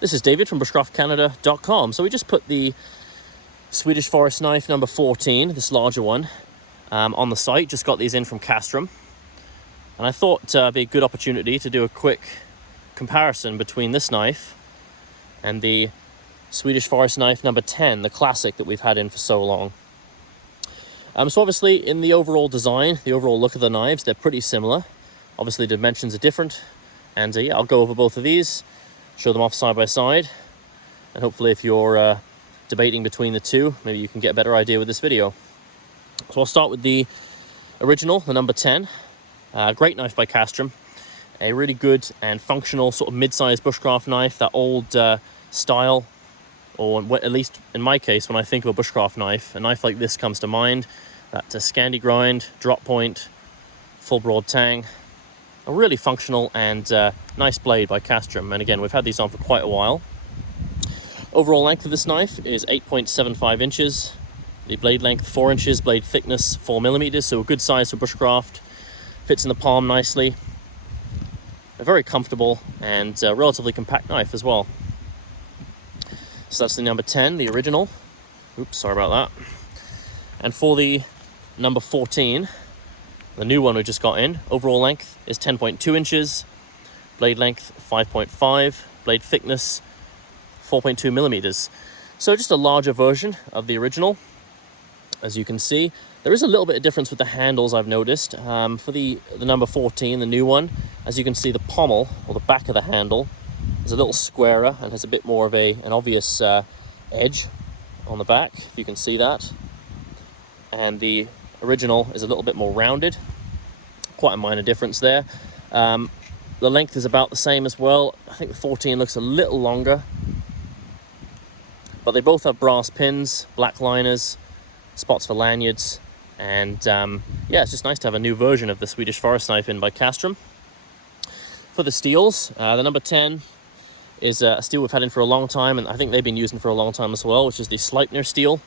This is David from bushcraftcanada.com. So we just put the Swedish forest knife number 14, this larger one, on the site. Just got these in from Casstrom. And I thought it'd be a good opportunity to do a quick comparison between this knife and the Swedish forest knife number 10, the classic that we've had in for so long. So obviously in the overall design, the overall look of the knives, they're pretty similar. Obviously the dimensions are different. And yeah, I'll go over both of these, show them off side by side. And hopefully if you're debating between the two, maybe you can get a better idea with this video. So I'll start with the original, the number 10. Great knife by Casstrom. A really good and functional sort of mid-sized bushcraft knife, that old style, or at least in my case, when I think of a bushcraft knife, a knife like this comes to mind. That Scandi grind, drop point, full broad tang. A really functional and nice blade by Casstrom. And again, we've had these on for quite a while. Overall length of this knife is 8.75 inches. The blade length 4 inches, blade thickness 4 millimeters, so a good size for bushcraft. Fits in the palm nicely. A very comfortable and relatively compact knife as well. So that's the number 10, the original. Oops, sorry about that. And for the number 14, the new one we just got in, overall length is 10.2 inches, blade length 5.5, blade thickness 4.2 millimeters. So just a larger version of the original. As you can see, there is a little bit of difference with the handles, I've noticed. For the number 14, the new one, as you can see, the pommel, or the back of the handle, is a little squarer and has a bit more of an obvious edge on the back, if you can see that. And the original is a little bit more rounded. Quite a minor difference there. The length is about the same as well. I think the 14 looks a little longer. But they both have brass pins, black liners, spots for lanyards. And yeah, it's just nice to have a new version of the Swedish forest knife in by Casstrom. For the steels, the number 10 is a steel we've had in for a long time, and I think they've been using for a long time as well, which is the Sleipner steel,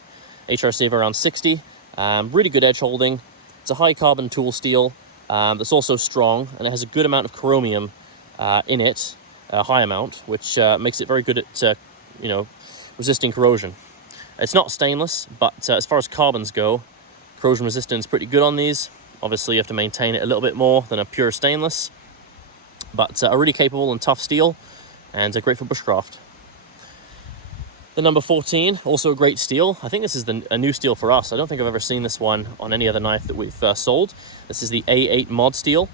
HRC of around 60. Really good edge holding. It's a high carbon tool steel that's also strong, and it has a good amount of chromium in it, a high amount, which makes it very good at resisting corrosion. It's not stainless, but as far as carbons go, corrosion resistance is pretty good on these. Obviously you have to maintain it a little bit more than a pure stainless, but a really capable and tough steel, and great for bushcraft. The number 14, also a great steel. I think this is a new steel for us. I don't think I've ever seen this one on any other knife that we've sold. This is the A8 mod steel,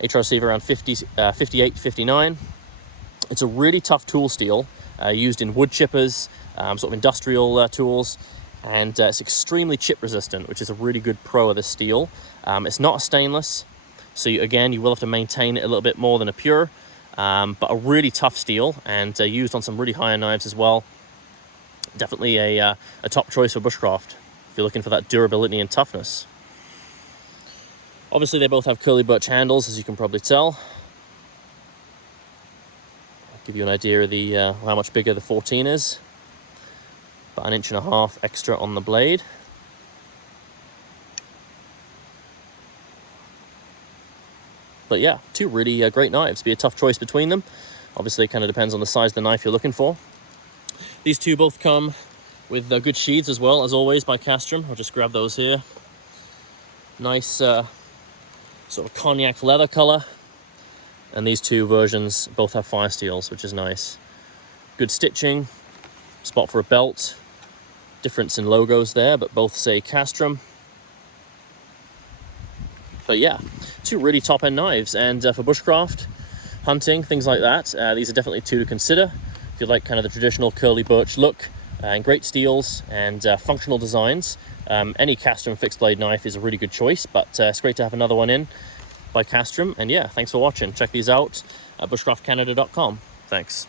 HRC of around 58, 59. It's a really tough tool steel, used in wood chippers, sort of industrial tools, and it's extremely chip resistant, which is a really good pro of this steel. It's not a stainless, so again, you will have to maintain it a little bit more than a pure, but a really tough steel, and used on some really high-end knives as well. Definitely a top choice for bushcraft if you're looking for that durability and toughness. Obviously, they both have curly birch handles, as you can probably tell. I'll give you an idea of the how much bigger the 14 is. About 1.5 inches extra on the blade. But yeah, two really great knives. Be a tough choice between them. Obviously, it kind of depends on the size of the knife you're looking for. These two both come with good sheaths as well, as always, by Casstrom. I'll just grab those here. Nice sort of cognac leather color. And these two versions both have fire steels, which is nice. Good stitching, spot for a belt. Difference in logos there, but both say Casstrom. But yeah, two really top-end knives. And for bushcraft, hunting, things like that, these are definitely two to consider. If you like kind of the traditional curly birch look and great steels and functional designs, any Casstrom fixed blade knife is a really good choice, but it's great to have another one in by Casstrom. And yeah, thanks for watching. Check these out at bushcraftcanada.com. Thanks.